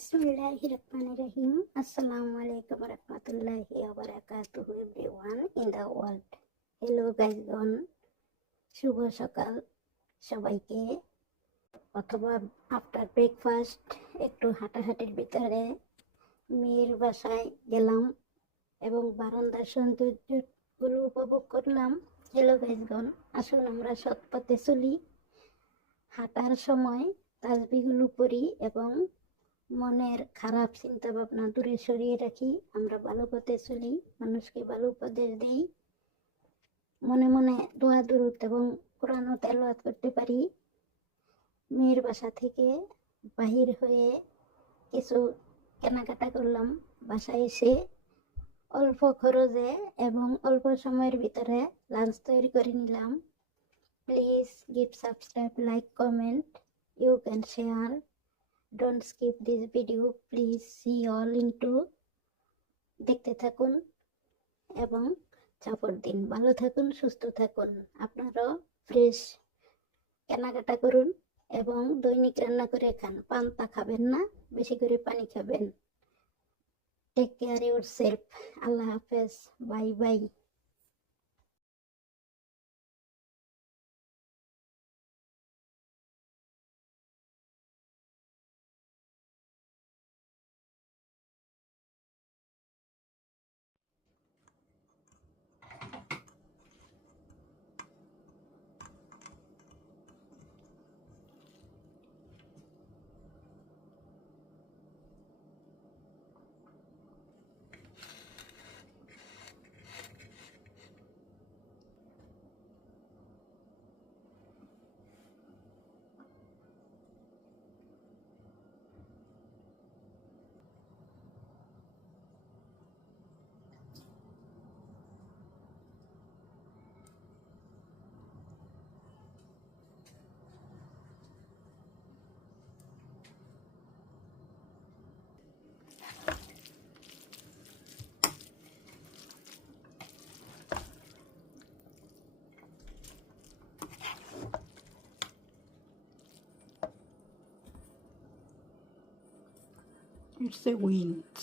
Bismillahirrahmanirrahim. Assalamualaikum warahmatullahi wabarakatuh everyone in the world. Hello guys, শুভ সকাল সবাইকে। অথবা after breakfast একটু হাঁটাহাঁটির ভিতরে মেয়ের বাসায় গেলাম এবং বারান্দার সৌন্দর্যগুলো উপভোগ করলাম। হ্যালো গাইজগণ, আসুন আমরা সৎ পথে চলি। হাঁটার সময় তাসবিহগুলো পড়ি এবং মনের খারাপ চিন্তা ভাবনা দূরে সরিয়ে রাখি। আমরা ভালো পথে চলি, মানুষকে ভালো উপদেশ দিই, মনে মনে দোয়া দুরূদ এবং কোরআন ও তেলাওয়াত করতে পারি। মেয়ের বাসা থেকে বাহির হয়ে কিছু কেনাকাটা করলাম। বাসায় এসে অল্প খরচে এবং অল্প সময়ের ভিতরে লাঞ্চ তৈরি করে নিলাম। Please give subscribe, like, comment, you can share. Don't skip this video, please see all into দেখতে থাকুন এবং সাপোর্ট দিন। ভালো থাকুন, সুস্থ থাকুন। আপনারাও ফ্রেশ কেনাকাটা করুন এবং দৈনিক রান্না করে খান। পান্তা খাবেন না, বেশি করে পানি খাবেন। Take care yourself. আল্লাহ হাফেজ, bye by. It's the wind.